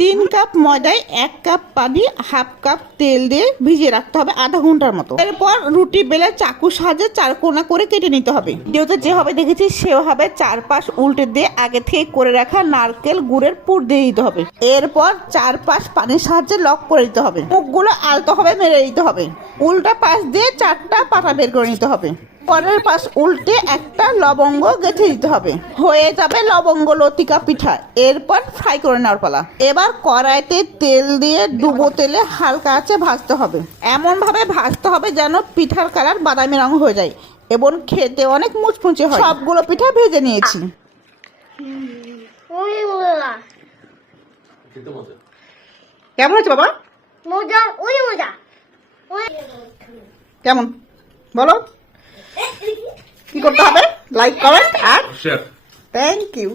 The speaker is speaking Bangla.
তিন কাপ ময়দায় 1 কাপ পানি, হাফ কাপ তেল দিয়ে ভিজিয়ে রাখতে হবে আধা ঘন্টার মতো। এরপর রুটি বেলে চাকুর সাহায্যে 4 কোনা করে কেটে নিতে হবে। যেহেতু যেভাবে দেখেছি সেভাবে চারপাশ উল্টে দিয়ে আগে থেকে করে রাখা নারকেল গুড়ের পুর দিয়ে দিতে হবে। এরপর চারপাশ পানির সাহায্যে লক করে দিতে হবে। মুখগুলো আলতো হবে মেরে দিতে হবে। উল্টা পাশ দিয়ে 4টা পাতা বের করে নিতে হবে। পরের পাশ উল্টে একটা লবঙ্গ গেঁথে দিতে হবে। হয়ে যাবে লবঙ্গ লতিকা পিঠা। এরপর ফ্রাই করে নেওয়ার পালা। এবার কড়াইতে তেল দিয়ে ডুবো তেলে হালকা আঁচে ভাজতে হবে। এমন ভাবে ভাজতে হবে যেন পিঠার কালার বাদামি রং হয়ে যায় এবং খেতে অনেক মুচমুচে হয়। সবগুলো পিঠা ভেজে নিয়েছি। কেমন হয়েছে বাবা? মজা, মজা। কেমন বলো? কি করতে হবে? লাইক, কমেন্ট আর শেয়ার। Thank you.